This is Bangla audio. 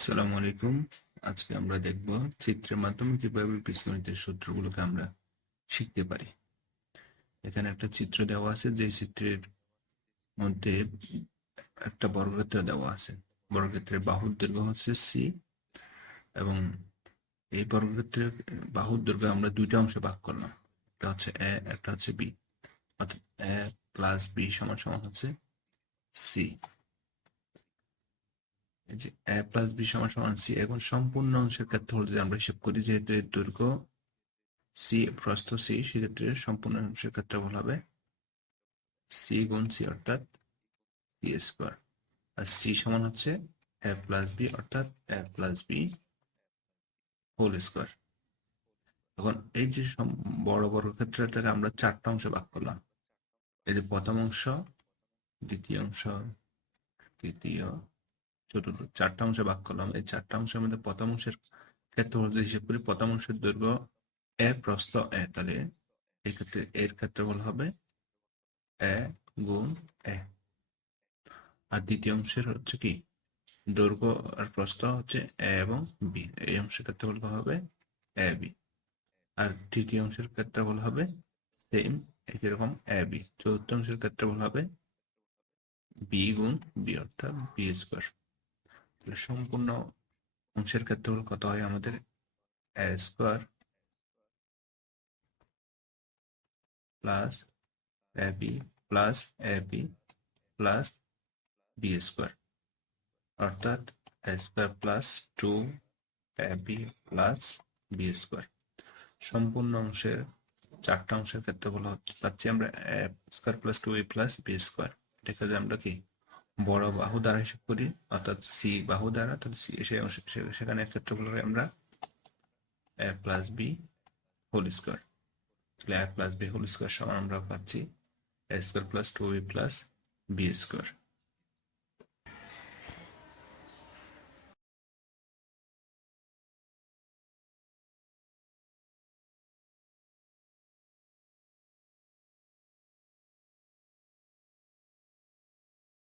আসসালামু আলাইকুম। আজকে আমরা দেখব চিত্রের মাধ্যমে কিভাবে বীজগণিতের সূত্রগুলোকে আমরা শিখতে পারি। এখানে একটা চিত্র দেওয়া আছে, যে চিত্রের মধ্যে একটা বর্গক্ষেত্র দেওয়া আছে। বর্গক্ষেত্রের বাহুর দৈর্ঘ্য হচ্ছে সি, এবং এই বর্গক্ষেত্রের বাহুর দৈর্ঘ্য আমরা দুইটা অংশে ভাগ করলাম। একটা হচ্ছে এ, একটা হচ্ছে বি। অর্থাৎ এ প্লাস বি সমান সমান হচ্ছে সি। এই যে এ প্লাস বি সমান সমান সি। এখন সম্পূর্ণ অংশের ক্ষেত্রে যদি আমরা হিসাব করি, যেহেতু এর দৈর্ঘ্য সি, প্রস্থ সি, সেক্ষেত্রে সম্পূর্ণ অংশের ক্ষেত্রফল হবে সি গুণ সি, অর্থাৎ সি স্কোয়ার। আর সি সমান হচ্ছে এ প্লাস বি, অর্থাৎ এ প্লাস বি হোল স্কোয়ার। এখন এই যে বড় বর্গক্ষেত্রটাকে আমরা চারটা অংশে ভাগ করলাম। এই যে প্রথম অংশ, দ্বিতীয় অংশ, তৃতীয়, চতুর্থ, চারটা অংশে ভাগ করলাম। এই চারটা অংশের মধ্যে প্রথম অংশের ক্ষেত্রফল যদি হিসেব করি, প্রথম অংশের দৈর্ঘ্য এ, প্রস্থ এ, তাহলে এই ক্ষেত্রে এর ক্ষেত্রফল হবে এ গুণ এ। আর দ্বিতীয় অংশের হচ্ছে কি, দৈর্ঘ্য আর প্রস্থ হচ্ছে এ এবং বি, এই অংশের ক্ষেত্রফল হবে এ বি। আর তৃতীয় অংশের ক্ষেত্রফল হবে সেম একই রকম এ বি। চতুর্থ অংশের ক্ষেত্রফল হবে বি গুণ বি, অর্থাৎ বি স্কোয়ার। সম্পূর্ণ অংশের ক্ষেত্রফল কত হয় আমাদের? এ square plus A B plus A B plus b square, অর্থাৎ এ square plus two A B plus b square. সম্পূর্ণ অংশের চারটা অংশের ক্ষেত্রফল পাচ্ছি আমরা এ স্কোয়ার প্লাস টু এ প্লাস বি স্কোয়ার। এটাকে যদি আমরা কি বড় বাহু দ্বারা হিসাব করি, অর্থাৎ সি বাহু দ্বারা, তাহলে সি সেই অংশ, সেখানে ক্ষেত্রফল হবে আমরা a plus b whole square. তাহলে a plus b whole square সমান আমরা পাচ্ছি a square plus two b plus b square.